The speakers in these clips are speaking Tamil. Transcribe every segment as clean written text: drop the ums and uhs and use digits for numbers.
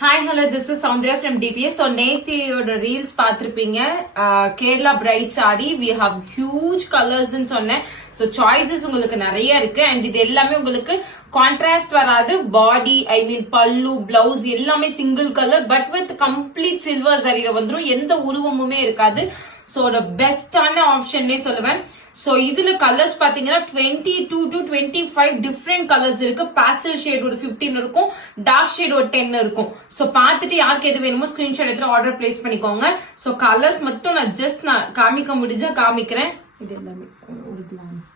Hi, hello, this is Soundra from DPS. So, நேத்தியோட reels பார்த்திருப்பீங்க. Kerala Bride saree. We have huge colors ன்னு சொன்னேன். So, choices உங்களுக்கு நிறைய இருக்கு. And இது எல்லாமே உங்களுக்கு contrast வராது. Body, I mean, pallu, blouse எல்லாமே single color. But with complete silver zariல வந்துரும். எந்த உருவமுமே இருக்காது. So, the best ஆன ஆப்ஷன்னே சொல்லுவேன். So, இதுல colors பாத்தீங்கன்னா 22 to 25 different colors இருக்கு. pastel shade ஒரு 15 இருக்கும். dark shade ஒரு 10 இருக்கும். So, பார்த்துட்டு யாருக்கு எது வேணுமோ screenshot எடுத்து order place பண்ணிக்கோங்க. So, colors மட்டும் நான் காமிக்க முடிஞ்சா காமிக்கிறேன். இது எல்லாமே ஒரு glance.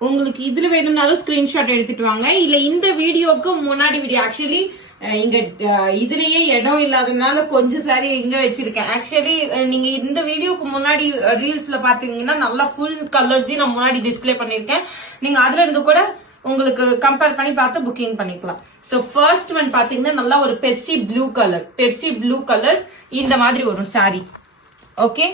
உங்களுக்கு இதுல வேணும்னாலும் ஸ்கிரீன்ஷாட் எடுத்துட்டு வாங்க. இல்ல இந்த வீடியோக்கு முன்னாடி வீடியோ ஆக்சுவலி இங்க இதுலயே இடம் இல்லாதனால கொஞ்சம் சாரி இங்க வச்சிருக்கேன். ஆக்சுவலி நீங்க இந்த வீடியோக்கு முன்னாடி ரீல்ஸ்ல பாத்தீங்கன்னா நல்லா ஃபுல் கலர்ஸையும் நான் முன்னாடி டிஸ்பிளே பண்ணிருக்கேன். நீங்க அதுல இருந்து கூட உங்களுக்கு கம்பேர் பண்ணி பார்த்து புக்கிங் பண்ணிக்கலாம். சோ ஃபர்ஸ்ட் ஒன் பாத்தீங்கன்னா நல்லா ஒரு பெப்சி ப்ளூ கலர் இந்த மாதிரி வரும் சாரி. ஓகே,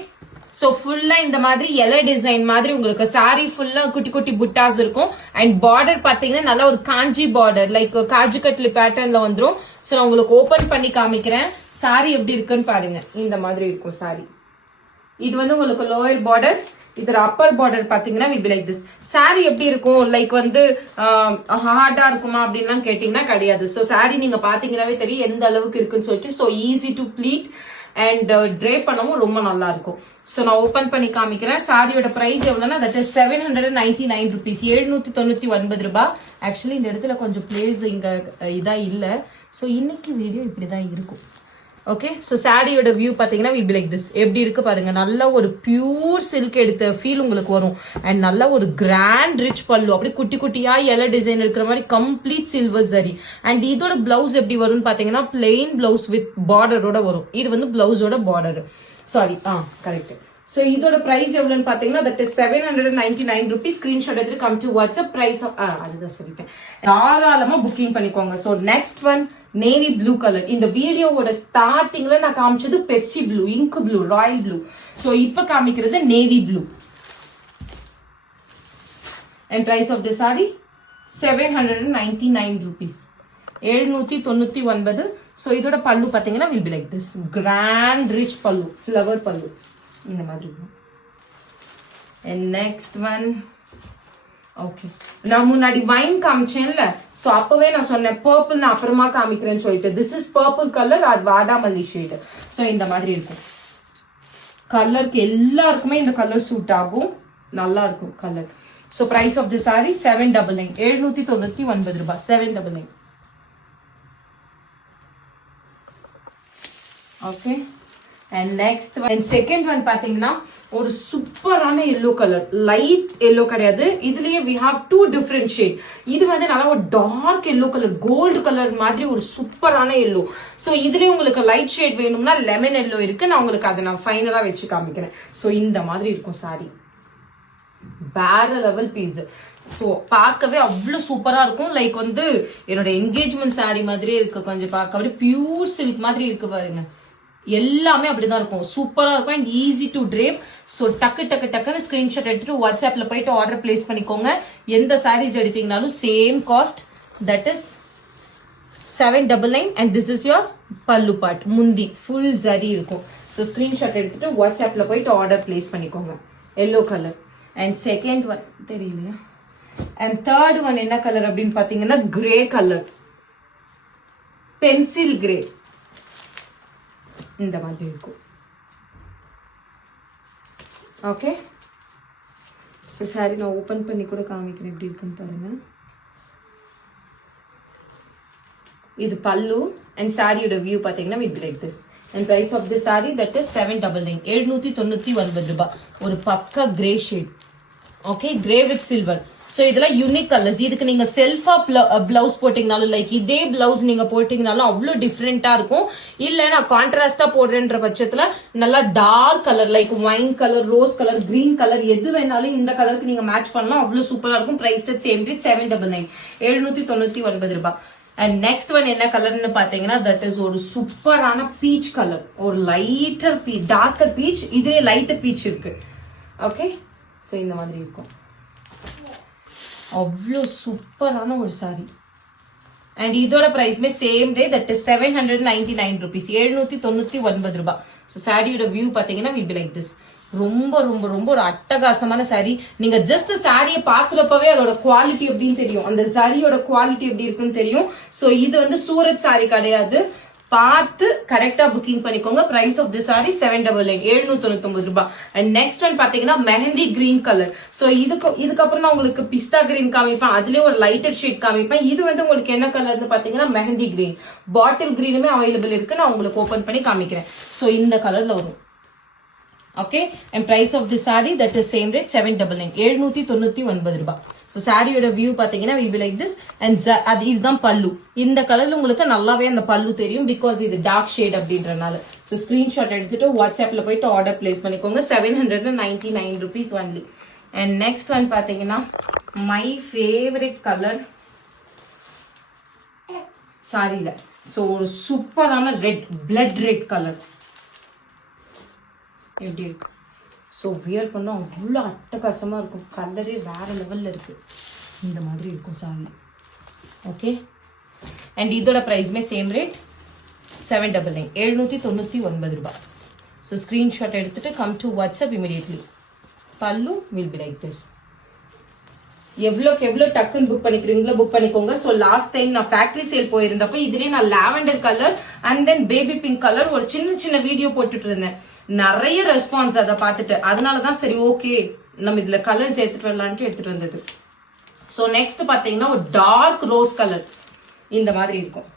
சோ ஃபுல்லா இந்த மாதிரி எலை டிசைன் மாதிரி உங்களுக்கு சாரி ஃபுல்லா குட்டி குட்டி புட்டாஸ் இருக்கும். அண்ட் பார்டர் பாத்தீங்கன்னா நல்லா ஒரு காஞ்சி பார்டர் லைக் காஜு கட்லி பேட்டர்ன்ல வந்துரும். சோ நான் உங்களுக்கு ஓபன் பண்ணி காமிக்கிறேன் சாரி எப்படி இருக்குன்னு பாருங்க. இந்த மாதிரி இருக்கும் சாரி. இது வந்து உங்களுக்கு லோயர் பார்டர், இதோட அப்பர் பார்டர் பாத்தீங்கன்னா will be like this. Sorry எப்படி இருக்கும் லைக் வந்து ஹார்டா இருக்குமா அப்படின்லாம் கேட்டீங்கன்னா கிடையாது. சோ சாரி நீங்க பாத்தீங்கன்னாவே தெரியும் எந்த அளவுக்கு இருக்குன்னு சொல்லிட்டு. So easy to pleat and drape பண்ணவும் ரொம்ப நல்லா இருக்கும். சோ நான் ஓபன் பண்ணி காமிக்கிறேன். சாரியோட பிரைஸ் எவ்வளவுன்னா தட் இஸ் 799 rupees, 799 ரூபாய். ஆக்சுவலி இந்த இடத்துல கொஞ்சம் பிளேஸ் இங்க இதா இல்ல. சோ இன்னைக்கு வீடியோ இப்படிதான் இருக்கும். ஓகே, சோ சாரியோட வியூ பாத்தீங்கன்னா வில் பி லைக் திஸ். எப்படி இருக்கு பாருங்க. நல்ல ஒரு பியூர் சில்க் எடுத்த ஃபீல் உங்களுக்கு வரும். அண்ட் நல்ல ஒரு கிராண்ட் ரிச் பல்லு, அப்படி குட்டி குட்டியா எலை டிசைன் இருக்கிற மாதிரி கம்ப்ளீட் சில்வர் சரி. அண்ட் இதோட பிளவுஸ் எப்படி வரும்னு பாத்தீங்கன்னா பிளெயின் பிளவுஸ் வித் பார்டரோட வரும். இது வந்து பிளவுஸோட பார்டர். Sorry, correct. சோ இதோட பிரைஸ் எவ்வளவுன்னு பாத்தீங்கன்னா தட் இஸ் 799 rupees. ஸ்கிரீன்ஷாட் எடுத்து கம் டு வாட்ஸ்அப். பிரைஸ் அதுதான் சொல்லிட்டேன். தாராளமா புக்கிங் பண்ணிக்கோங்க. So next one navy blue colour. இந்த வீடியோவோட ஸ்டார்டிங்ல நான் காமிச்சது Pepsi blue, ink blue, royal blue. So இப்ப காமிக்கிறது navy blue. And price of the sari 799 rupees, 799. So இதோட பல்லு பாத்தீங்கன்னா will be like this. Grand rich பல்லு, ஃபிளவர் பல்லு இந்த மாதிரி. அண்ட் நெக்ஸ்ட் ஒன், ஓகே, நான் முன்னாடி வைன் காமிச்சேன்ல, சோ அப்பவே நான் சொன்னேன் பர்பிள் நான் அப்புறமா காமிக்கிறேன்னு சொல்லிட்டு. This is purple colour or வாடாமல்லி ஷேட். சோ இந்த மாதிரி இருக்கும். கலருக்கு எல்லாருக்குமே இந்த கலர் சூட் ஆகும், நல்லா இருக்கும் colour. So price of the sari 799, 799 ரூபாய், 799. Okay, and next one, and second one பாத்தீங்கன்னா ஒரு சூப்பரான எல்லோ கலர், லைட் எல்லோ கிடையாது. இதுலயே we have two different shade. இது வந்து நல்லா ஒரு dark yellow colour, gold colour மாதிரி ஒரு சூப்பரான எல்லோ. சோ இதுலயே உங்களுக்கு லைட் ஷேட் வேணும்னா லெமன் எல்லோ இருக்கு. நான் உங்களுக்கு அதை நான் ஃபைனலா வச்சு காமிக்கிறேன். சோ இந்த மாதிரி இருக்கும் சாரி. வேற லெவல் பீஸ். சோ பார்க்கவே அவ்வளவு சூப்பரா இருக்கும். லைக் வந்து என்னோட என்கேஜ்மெண்ட் சாரி மாதிரியே இருக்கு. கொஞ்சம் பார்க்க அப்படியே பியூர் சில்க் மாதிரி இருக்கு பாருங்க. எல்லாமே அப்படிதான் இருக்கும், சூப்பரா இருக்கும். And easy to drape. So டக்குன்னு ஸ்கிரீன்ஷாட் எடுத்துட்டு வாட்ஸ்அப்ல போயிட்டு ஆர்டர் பிளேஸ் பண்ணிக்கோங்க. எந்த சாரீஸ் எடுத்தீங்கனாலும் same cost, that is 799. And this is your pallu part. முந்தி ஃபுல் ஜரி இருக்கும். சோ ஸ்கிரீன்ஷாட் எடுத்துட்டு வாட்ஸ்அப்ல போயிட்டு ஆர்டர் பிளேஸ் பண்ணிக்கோங்க. Yellow colour. And second one தெரியலையா. அண்ட் தேர்ட் ஒன் என்ன கலர் அப்படின்னு பாத்தீங்கன்னா கிரே கலர், பென்சில் கிரே இந்த மாதிரி இருக்கும். ஓகே, சோ சாரி நான் ஓபன் பண்ணி கூட காமிக்கிறேன் எப்படி இருக்குன்னு பாருங்க. இது பல்லு அண்ட் சாரியோட வியூ பாத்தீங்கன்னா with like this. And price of the sari that is 799, 799 ரூபாய். ஒரு பக்கா grey shade. Okay, grey with silver. So இதெல்லாம் யூனிக் கலர்ஸ். இதுக்கு நீங்க செல்ஃபா பிளவுஸ் போட்டீங்கனாலும் லைக் இதே பிளவுஸ் நீங்க போட்டீங்கனாலும் அவ்வளவு டிஃப்ரெண்டா இருக்கும். இல்ல நான் கான்ட்ராஸ்டா போடுறேன்ற பட்சத்துல நல்லா dark colour like wine colour, rose colour, green colour எது வேணாலும் இந்த கலருக்கு நீங்க மேட்ச் பண்ணலாம். அவ்வளவு சூப்பரா இருக்கும். பிரைஸ் சேம் ரேட் 799, 799 ரூபாய். அண்ட் நெக்ஸ்ட் ஒன் என்ன கலர்னு பாத்தீங்கன்னா தட் இஸ் ஒரு சூப்பரான பீச் கலர், ஒரு லைட்டர் பீச், டார்க்கர் பீச். இதே லைட்டர் பீச் இருக்கு. ஓகே, சோ இந்த மாதிரி இருக்கும். அவ்வளோ சூப்பரான ஒரு சாரி. அண்ட் இதோட பிரைஸ்மே same rate, that is 799 rupees, 799 ரூபாய். ஸோ சாரியோட வியூ பாத்தீங்கன்னா வில் பி லைக் திஸ். ரொம்ப ரொம்ப ரொம்ப ஒரு அட்டகாசமான சாரி. நீங்க ஜஸ்ட் சாரியை பாக்குறப்பவே அதோட குவாலிட்டி எப்படின்னு தெரியும், அந்த சாரியோட குவாலிட்டி எப்படி இருக்குன்னு தெரியும். சோ இது வந்து சூரத் சாரி கிடையாது, பார்த்து கரெக்டா புக்கிங் பண்ணிக்கோங்க. பிரைஸ் ஆஃப் தி சாரி 799, 799 ரூபாய். அண்ட் நெக்ஸ்ட் ஒன் பாத்தீங்கன்னா மெஹந்தி கிரீன் கலர். சோ இதுக்கப்புறம் நான் உங்களுக்கு பிஸ்தா கிரீன் காமிப்பேன், அதுலயே ஒரு லைட்டர் ஷேட் காமிப்பேன். இது வந்து உங்களுக்கு என்ன கலர்னு பாத்தீங்கன்னா மெஹந்தி கிரீன். பாட்டில் கிரீனுமே அவைலபிள் இருக்கு, நான் உங்களுக்கு ஓபன் பண்ணி காமிக்கிறேன். சோ இந்த கலர்ல வரும். Okay, and price of the sari that is same rate 799, 799 ரூபாய். சோ சாரியோட வியூ பாத்தீங்கன்னா will be like this. And இதுதான் பல்லு. இந்த கலர்ல உங்களுக்கு நல்லாவே அந்த பல்லு தெரியும், பிகாஸ் இது டார்க் ஷேட் அப்படின்றனால. சோ ஸ்கிரீன்ஷாட் எடுத்துட்டு வாட்ஸ்அப்ல போயிட்டு ஆர்டர் பிளேஸ் பண்ணிக்கோங்க. 799 rupees only. And next one பாத்தீங்கன்னா மை ஃபேவரட் கலர் சாரியில. சோ ஒரு சூப்பரான ரெட், பிளட் ரெட் கலர் எப்படி இருக்கு. ஸோ வியர் பண்ண அவ்வளோ அட்டகாசமாக இருக்கும். கலரே வேற லெவலில் இருக்கு. இந்த மாதிரி இருக்கும் சாரி. ஓகே, அண்ட் இதோட ப்ரைஸ்மே சேம் ரேட் 799, 799 ரூபாய். ஸோ ஸ்க்ரீன்ஷாட் எடுத்துட்டு கம் டு வாட்ஸ்அப் இமிடியட்லி. பல்லு வில் பி லைக் திஸ். எவ்வளோக்கு எவ்வளோ டக்குன்னு புக் பண்ணிக்கிறீங்களோ புக் பண்ணிக்கோங்க. ஸோ லாஸ்ட் டைம் நான் ஃபேக்டரி சேல் போயிருந்தப்போ இதுலேயே நான் lavender colour and then baby pink colour ஒரு சின்ன சின்ன வீடியோ போட்டுட்டு இருந்தேன். நிறைய ரெஸ்பான்ஸ் அதை பார்த்துட்டு, அதனாலதான் சரி ஓகே நம்ம இதுல கலர்ஸ் எடுத்துட்டு வரலான்ட்டு எடுத்துட்டு வந்தது. ஸோ நெக்ஸ்ட் பாத்தீங்கன்னா ஒரு டார்க் ரோஸ் கலர் இந்த மாதிரி இருக்கும்.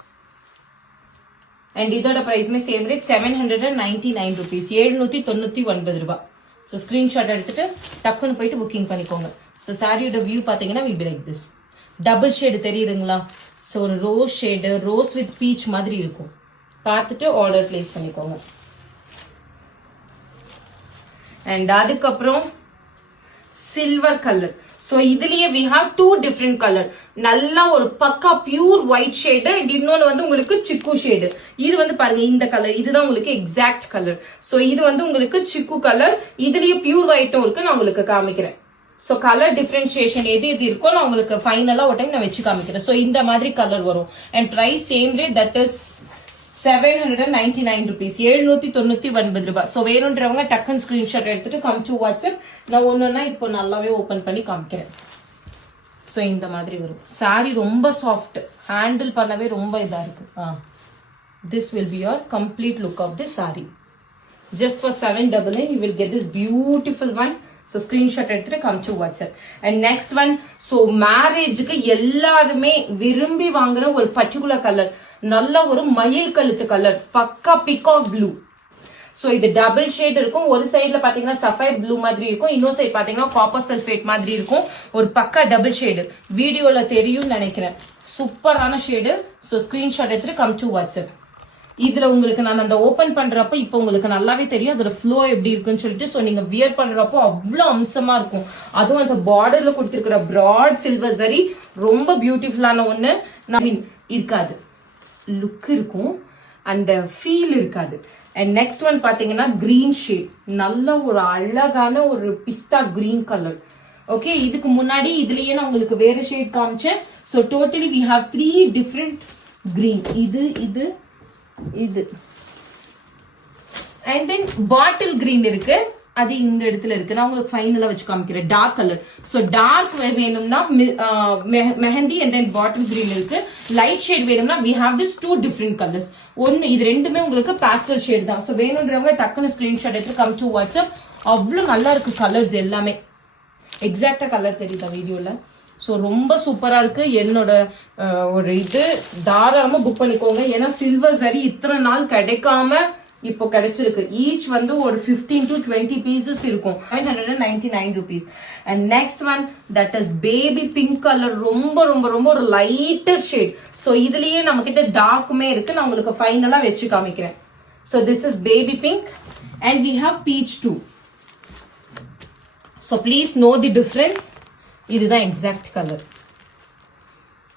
அண்ட் இதோட பிரைஸ்மே சேம் ரேட் 799 rupees, 799 ரூபாய். ஸோ ஸ்கிரீன்ஷாட் எடுத்துட்டு டக்குன்னு போயிட்டு புக்கிங் பண்ணிக்கோங்க. ஸோ சாரியோட வியூ பாத்தீங்கன்னா will be like this. Double shade தெரியுதுங்களா? ஸோ ஒரு rose shade, rose with beach மாதிரி இருக்கும். பார்த்துட்டு ஆர்டர் பிளேஸ் பண்ணிக்கோங்க. அண்ட் அதுக்கப்புறம் சில்வர் கலர். சோ இதுலயே we have two different color. நல்லா ஒரு பக்கா பியூர் ஒயிட் ஷேடு அண்ட் இன்னொன்னு வந்து உங்களுக்கு சிக்கு ஷேடு. இது வந்து பாருங்க இந்த கலர், இதுதான் உங்களுக்கு எக்ஸாக்ட் கலர். சோ இது வந்து உங்களுக்கு சிக்கு கலர், இதுலயே பியூர் ஒயிட்டும் இருக்கு, நான் உங்களுக்கு காமிக்கிறேன். சோ கலர் டிஃபரன்சியேஷன் எது எது இருக்கோ நான் உங்களுக்கு ஃபைனலா ஒரு டைம் நான் வச்சு காமிக்கிறேன். சோ இந்த மாதிரி கலர் வரும். And price same rate, that is 799 rupees, 799 ரூபாய். சோ வேணும்ன்றவங்க டக்குன்னு ஸ்கிரீன்ஷாட் எடுத்துட்டு கம் டு வாட்ஸ்அப். நான் ஒன்னொன்னா இப்போ நல்லாவே ஓபன் பண்ணி காமிக்கிறேன். சோ இந்த மாதிரி வரும். சாரி ரொம்ப சாஃப்ட், ஹேண்டில் பண்ணவே ரொம்ப இதா இருக்கு. This will be your complete look of the sari. Just for 799 you will get this beautiful one. So screenshot எடுத்துட்டு come to WhatsApp. And next one, so marriageக்கு எல்லாருமே விரும்பி வாங்குற ஒரு பர்டிகுலர் கலர், நல்ல ஒரு மயில் கழுத்து கலர், பக்கா பிகாக் ப்ளூ. சோ இது டபுள் ஷேட் இருக்கும். ஒரு சைடுல பாத்தீங்கன்னா சஃபைர் ப்ளூ மாதிரி இருக்கும், இன்னொரு சைடு பாத்தீங்கன்னா காப்பர் சல்ஃபேட் மாதிரி இருக்கும். ஒரு பக்கா டபுள் ஷேடு வீடியோல தெரியும்னு நினைக்கிறேன். சூப்பரான ஷேடு. சோ ஸ்கிரீன்ஷாட் எடுத்துட்டு கம் டு வாட்ஸ்அப். இதுல உங்களுக்கு நான் அந்த ஓபன் பண்றப்ப இப்ப உங்களுக்கு நல்லாவே தெரியும் அதோட ஃப்ளோ எப்படி இருக்குன்னு சொல்லிட்டு. சோ நீங்க வியர் பண்றப்போ அவ்வளவு அம்சமா இருக்கும். அதுவும் அந்த பார்டர்ல கொடுத்திருக்கிற பிராட் சில்வர் சரி ரொம்ப பியூட்டிஃபுல்லான ஒண்ணு. இருக்காது, லுக் இருக்கும், அந்த ஃபீல் இருக்காது. அண்ட் நெக்ஸ்ட் ஒன் பாத்தீங்கன்னா கிரீன் ஷேட், நல்ல ஒரு அழகான ஒரு பிஸ்தா கிரீன் கலர். ஓகே, இதுக்கு முன்னாடி இதுலயே நான் உங்களுக்கு வேற ஷேட் காமிச்சேன். So totally we have 3 different green. இது இது இது அண்ட் தென் பாட்டில் கிரீன் இருக்கு, அது இந்த இடத்துல இருக்கு. நான் உங்களுக்கு ஃபைனலா வச்சு காமிக்கிறேன். Dark colour. சோ டார்க் வேணும்னா mehndi and then bottle green இருக்கு. லைட் ஷேட் வேணும்னா we have this 2 different colors. ஒன்னு இது ரெண்டுமே உங்களுக்கு பாஸ்டல் ஷேட் தான். சோ வேணும்ன்றவங்க டக்குன்னு ஸ்கிரீன்ஷாட் எடுத்து கம் டு வாட்ஸ்அப். அவ்வளவு நல்லா இருக்கு கலர்ஸ் எல்லாமே. எக்ஸாக்டா கலர் தெரியுதா வீடியோல? சோ ரொம்ப சூப்பரா இருக்கு. என்னோட ஒரு இது தாராளமா புக் பண்ணிக்கோங்க. ஏன்னா சில்வர் சரி இத்தனை நாள் கிடைக்காம இப்போ கிடைச்சிருக்கு. ஈச் வந்து ஒரு 15 to 20 pieces இருக்கும். 599 rupees. And next one, that is baby pink color. ரொம்ப ரொம்ப ரொம்ப ஒரு லைட்டர் ஷேட். சோ இதுலயே நம்ம கிட்ட டார்க்குமே இருக்கு. நான் உங்களுக்கு ஃபைனலா வச்சு காமிக்கிறேன். So this is baby pink and we have peach too. So please know the difference. இதுதான் எக்ஸாக்ட் கலர்.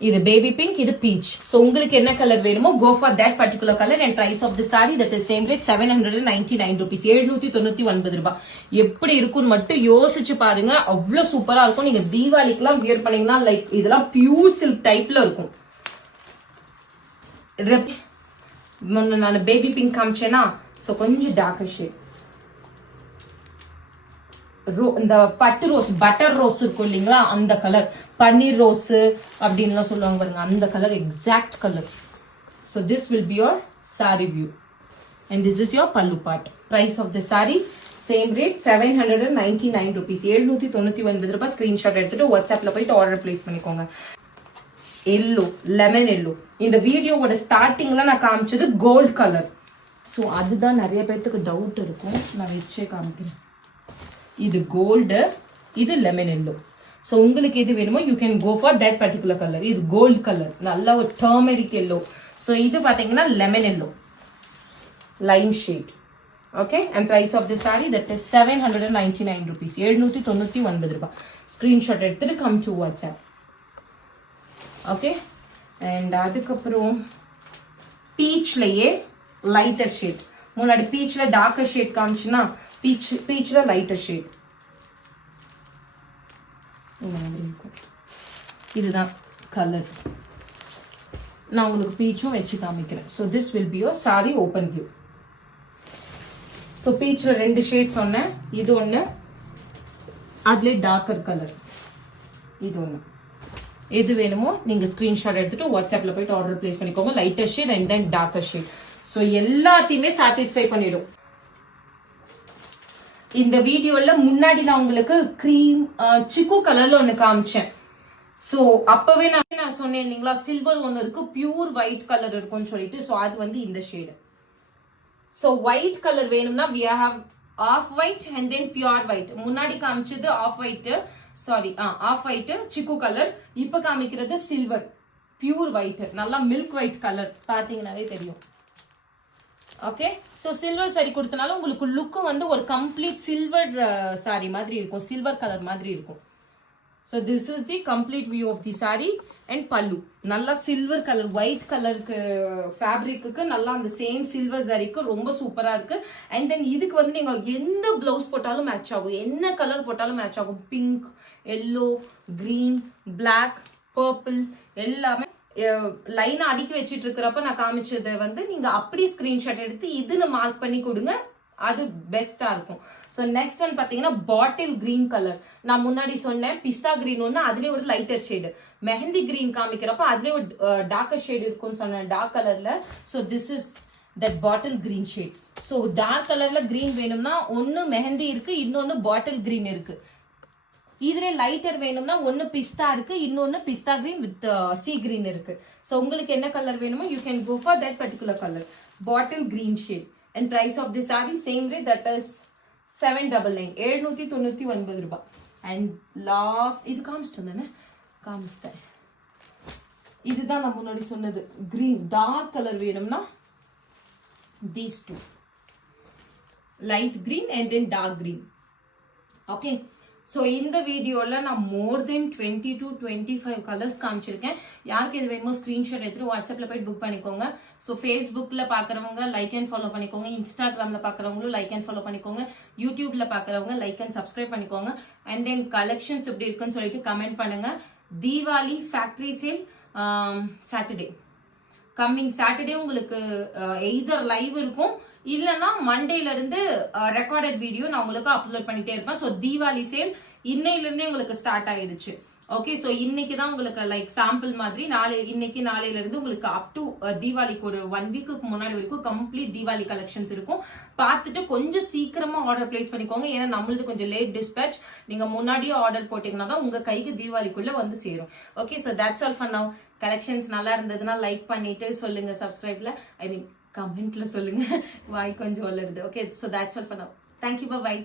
இது பேபி பிங்க், இது பீச். சோ உங்களுக்கு என்ன கலர் வேணுமோ go for that particular color. And price of the saree that is same rate 799 rupees, 799 ரூபாய். எப்படி இருக்குன்னு மட்டும் யோசிச்சு பாருங்க. அவ்வளவு சூப்பரா இருக்கும். நீங்க தீபாவளிக்குலாம் வியர் பண்ணீங்கன்னா லைக் இதெல்லாம் பியூர் சில்க் டைப்ல இருக்கும். நான் பேபி பிங்க் காமிச்சேனா, ஸோ கொஞ்சம் டார்க்கர் ஷேட். இந்த பட்டு ரோஸ், பட்டர் ரோஸ் இருக்கும் இல்லைங்களா, அந்த கலர், பன்னீர் ரோஸ் அப்படின்லாம் சொல்லுவாங்க பாருங்க, அந்த colour, exact colour. So this will be your sari view and this is your pallu part. Price of the sari same rate 799 rupees, 799 ரூபாய். ஸ்கிரீன்ஷாட் எடுத்துட்டு வாட்ஸ்அப்ல போயிட்டு ஆர்டர் பிளேஸ் பண்ணிக்கோங்க. Yellow, lemon yellow. இந்த வீடியோவோட ஸ்டார்டிங்ல நான் காமிச்சது கோல்ட் கலர். ஸோ அதுதான் நிறைய பேர்த்துக்கு டவுட் இருக்கும், நான் வச்சே காமிக்கிறேன். இது கோல்டு, இது லெமன் எல்லோ. ஸோ உங்களுக்கு எது வேணுமோ you can go for that particular colour. இது கோல்டு கலர், நல்ல ஒரு டர்மெரிக் எல்லோ. ஸோ இது பாத்தீங்கன்னா lemon yellow, lime shade. Okay, and price of the sari that is 799 rupees, 799 ரூபாய். ஸ்கிரீன்ஷாட் எடுத்துட்டு come to WhatsApp. Okay, and அதுக்கப்புறம் பீச்லயே லைட்டர் ஷேட். முன்னாடி பீச்ல டார்க்கர் ஷேட் காமிச்சுன்னா பீச்ல லைட்டர் ஷேட் இதுதான் கலர். நான் உங்களுக்கு பீச்சும் வச்சு காமிக்கிறேன். So this will be your sorry open view. So பீச்ல 2 ஷேட் சொன்னேன், இது ஒன்று, அதுல டார்க்கர் கலர் இது ஒன்று. எது வேணுமோ நீங்க ஸ்கிரீன்ஷாட் எடுத்துட்டு வாட்ஸ்அப்ல போயிட்டு ஆர்டர் பிளேஸ் பண்ணிக்கோங்க. Lighter shade and then darker shade. So எல்லாத்தையுமே சாட்டிஸ்ஃபை பண்ணிடும். இந்த வீடியோல முன்னாடி நான் உங்களுக்கு கிரீம் சிக்கு கலர்ல ஒண்ணு காமிச்சேன். சோ அப்பவே நான் சொன்னேன் இல்லைங்களா, சில்வர் ஒன்னு இருக்கு, பியூர் ஒயிட் கலர் இருக்கும்னு சொல்லிட்டு. சோ அது வந்து இந்த ஷேடு. சோ ஒயிட் கலர் வேணும்னா we have off white and then pure white. முன்னாடி காமிச்சது off white, sari off white chikoo colour. இப்ப காமிக்கிறது சில்வர் பியூர் ஒயிட், நல்லா மில்க் ஒயிட் கலர், பாத்தீங்கன்னாவே தெரியும். ஓகே, சோ சில்வர் சாரி கொடுத்தனால உங்களுக்கு லுக் வந்து ஒரு கம்ப்ளீட் சில்வர் சாரி மாதிரி இருக்கும், சில்வர் கலர் மாதிரி இருக்கும். So this is the complete view of the sari and pallu. நல்லா சில்வர் கலர், ஒயிட் கலருக்கு ஃபேப்ரிக்கு நல்லா அந்த சேம் சில்வர் சாரிக்கு ரொம்ப சூப்பரா இருக்கு. அண்ட் தென் இதுக்கு வந்து நீங்க எந்த பிளவுஸ் போட்டாலும் மேட்ச் ஆகும், என்ன கலர் போட்டாலும் மேட்ச் ஆகும். Pink, yellow, green, black, purple எல்லாமே லைனா அடுக்கி வச்சிட்டு இருக்கிறப்ப நான் காமிச்சதை வந்து நீங்க அப்படி ஸ்கிரீன்ஷாட் எடுத்து இதுன்னு மார்க் பண்ணி கொடுங்க, அது பெஸ்டா இருக்கும். ஸோ நெக்ஸ்ட் ஒன் பாத்தீங்கன்னா பாட்டில் கிரீன் கலர். நான் முன்னாடி சொன்னேன் பிஸ்தா கிரீன் ஒன்று, அதுலேயே ஒரு லைட்டர் ஷேடு. மெஹந்தி கிரீன் காமிக்கிறப்ப அதுலேயே ஒரு டார்க்கர் ஷேடு இருக்கும்னு சொன்னேன் டார்க் கலர்ல. So this is that bottle green shade. So dark கலர்ல கிரீன் வேணும்னா ஒன்னு மெஹந்தி இருக்கு, இன்னொன்னு பாட்டில் கிரீன் இருக்கு. இதுல லைட்டர் வேணும்னா ஒன்னு பிஸ்தா இருக்கு, இன்னொன்னு pista green with sea green இருக்கு. சோ உங்களுக்கு என்ன கலர் வேணுமோ you can go for that particular colour, bottle green shade. And price of the sari same rate, that is 799, 799 ரூபாய். அண்ட் லாஸ்ட் இது காமிச்சிட்டு தானே காமிச்சிட்டேன், இதுதான் நான் முன்னாடி சொன்னது. கிரீன் டார்க் கலர் வேணும்னா these two, light green and then dark green. Okay, so இந்த வீடியோவில் நான் மோர் தென் 20 to 25 கலர்ஸ் காமிச்சிருக்கேன். யாருக்கு இது வேணுமோ ஸ்க்ரீன்ஷாட் எடுத்துட்டு வாட்ஸ்அப்பில் போய் புக் பண்ணிக்கோங்க. ஸோ ஃபேஸ்புக்கில் பார்க்குறவங்க லைக் அண்ட் ஃபாலோ பண்ணிக்கோங்க, இன்ஸ்டாகிராமில் பார்க்குறவங்களும் லைக் அண்ட் ஃபாலோ பண்ணிக்கோங்க, யூடியூப்ல பார்க்குறவங்க லைக் அண்ட் சப்ஸ்கிரைப் பண்ணிக்கோங்க. அண்ட் தென் கலெக்ஷன்ஸ் எப்படி இருக்குன்னு சொல்லிட்டு கமெண்ட் பண்ணுங்க. Deepavali factory sale Saturday, coming Saturday உங்களுக்கு எய்தர் லைவ் இருக்கும், இல்லைன்னா மண்டேல இருந்து ரெக்கார்டட் வீடியோ நான் உங்களுக்கு அப்லோட் பண்ணிட்டே இருப்பேன். ஸோ தீபாவளி சேல் இன்னையில இருந்தே உங்களுக்கு ஸ்டார்ட் ஆயிடுச்சு. ஓகே, ஸோ இன்னைக்கு தான் உங்களுக்கு லைக் சாம்பிள் மாதிரி இன்னைக்கு நாளையில இருந்து உங்களுக்கு அப் டு தீபாவளிக்கு ஒரு 1 வீக்குக்கு முன்னாடி வரைக்கும் கம்ப்ளீட் தீபாவளி கலெக்ஷன்ஸ் இருக்கும். பார்த்துட்டு கொஞ்சம் சீக்கிரமா ஆர்டர் பிளேஸ் பண்ணிக்கோங்க, ஏன்னா நம்மளது கொஞ்சம் லேட் டிஸ்பேச். நீங்க முன்னாடியே ஆர்டர் போட்டீங்கன்னா தான் உங்க கைக்கு தீபாவளிக்குள்ள வந்து சேரும். Okay, so that's all for now. Collections நல்லா இருந்ததுன்னா லைக் பண்ணிட்டு சொல்லுங்க, சப்ஸ்கிரைப்ல ஐ மீன் கமெண்ட்ல சொல்லுங்க, வாய் கொஞ்சம் வளருது. Okay, so that's all for now. Thank you, by.